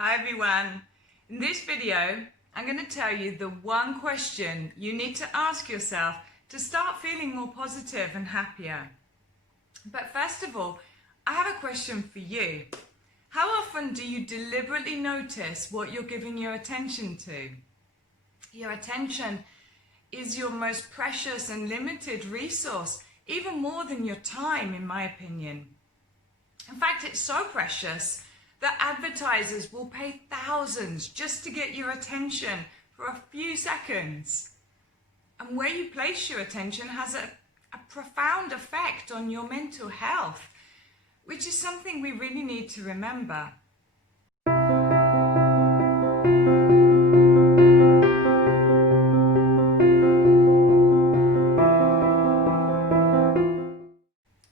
Hi everyone. In this video, I'm going to tell you the one question you need to ask yourself to start feeling more positive and happier. But first of all, I have a question for you. How often do you deliberately notice what you're giving your attention to? Your attention is your most precious and limited resource, even more than your time, in my opinion. In fact, it's so precious that advertisers will pay thousands just to get your attention for a few seconds. And where you place your attention has a profound effect on your mental health, which is something we really need to remember.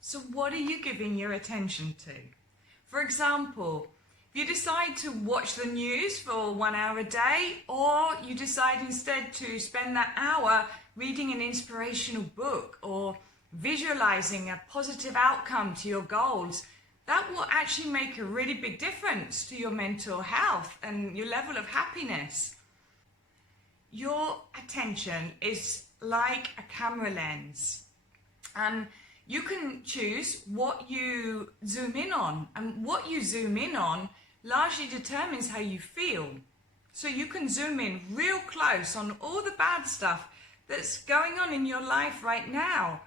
So what are you giving your attention to? For example, if you decide to watch the news for 1 hour a day, or you decide instead to spend that hour reading an inspirational book or visualizing a positive outcome to your goals, that will actually make a really big difference to your mental health and your level of happiness. Your attention is like a camera lens, and you can choose what you zoom in on, and what you zoom in on largely determines how you feel. So you can zoom in real close on all the bad stuff that's going on in your life right now,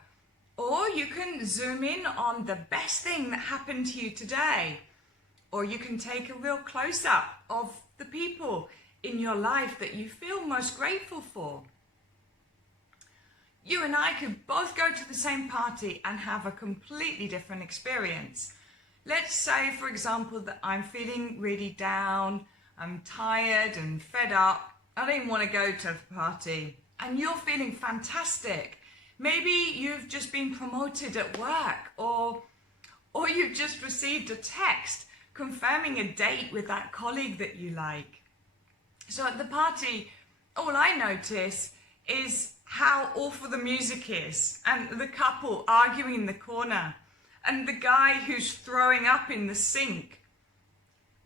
or you can zoom in on the best thing that happened to you today, or you can take a real close-up of the people in your life that you feel most grateful for. You and I could both go to the same party and have a completely different experience. Let's say, for example, that I'm feeling really down, I'm tired and fed up, I don't even want to go to the party, and you're feeling fantastic. Maybe you've just been promoted at work, or you've just received a text confirming a date with that colleague that you like. So at the party, all I notice is how awful the music is, and the couple arguing in the corner, and the guy who's throwing up in the sink.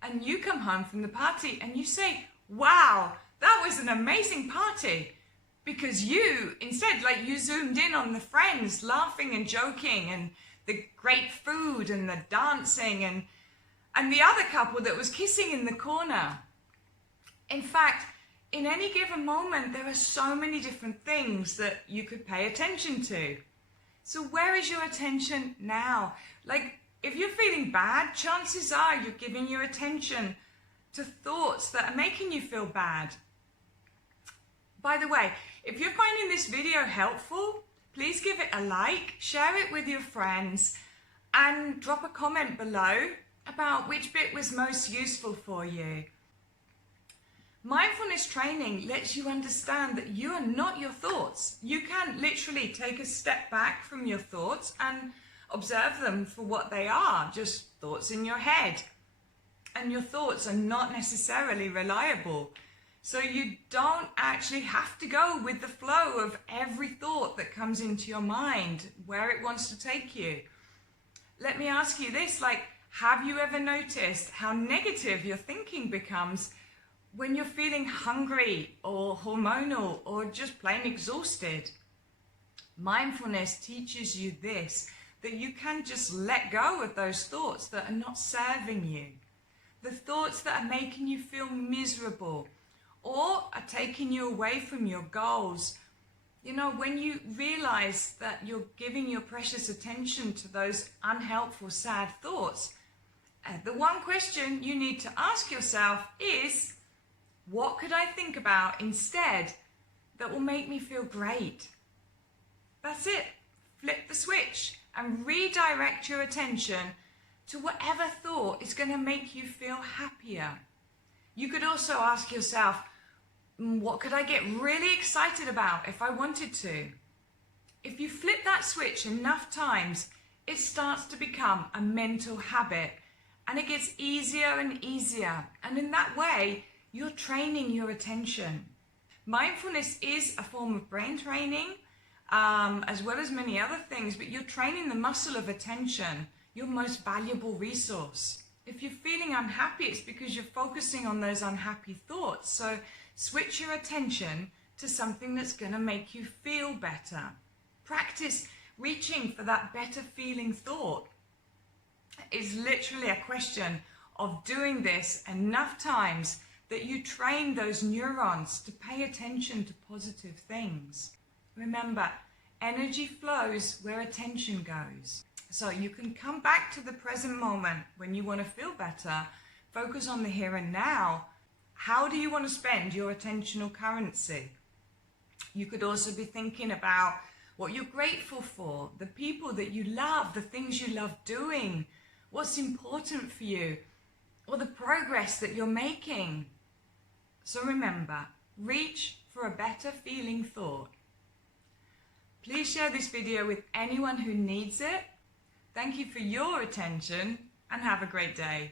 And you come home from the party and you say, wow, that was an amazing party, because you zoomed in on the friends laughing and joking, and the great food and the dancing, and the other couple that was kissing in the corner. In fact, in any given moment, there are so many different things that you could pay attention to. So where is your attention now? Like, if you're feeling bad, chances are you're giving your attention to thoughts that are making you feel bad. By the way, if you're finding this video helpful, please give it a like, share it with your friends, and drop a comment below about which bit was most useful for you. Mindfulness training lets you understand that you are not your thoughts. You can literally take a step back from your thoughts and observe them for what they are, just thoughts in your head. And your thoughts are not necessarily reliable. So you don't actually have to go with the flow of every thought that comes into your mind, where it wants to take you. Let me ask you this, have you ever noticed how negative your thinking becomes when you're feeling hungry or hormonal or just plain exhausted? Mindfulness teaches you this, that you can just let go of those thoughts that are not serving you. The thoughts that are making you feel miserable or are taking you away from your goals. You know, when you realize that you're giving your precious attention to those unhelpful, sad thoughts, the one question you need to ask yourself is, what could I think about instead that will make me feel great? That's it. Flip the switch and redirect your attention to whatever thought is going to make you feel happier. You could also ask yourself, what could I get really excited about if I wanted to? If you flip that switch enough times, it starts to become a mental habit, and it gets easier and easier. And in that way, you're training your attention. Mindfulness is a form of brain training, as well as many other things, but you're training the muscle of attention, your most valuable resource. If you're feeling unhappy, it's because you're focusing on those unhappy thoughts. So switch your attention to something that's going to make you feel better. Practice reaching for that better feeling thought. It's literally a question of doing this enough times that you train those neurons to pay attention to positive things. Remember, energy flows where attention goes. So you can come back to the present moment when you want to feel better, focus on the here and now. How do you want to spend your attentional currency? You could also be thinking about what you're grateful for, the people that you love, the things you love doing, what's important for you, or the progress that you're making. So remember, reach for a better feeling thought. Please share this video with anyone who needs it. Thank you for your attention and have a great day.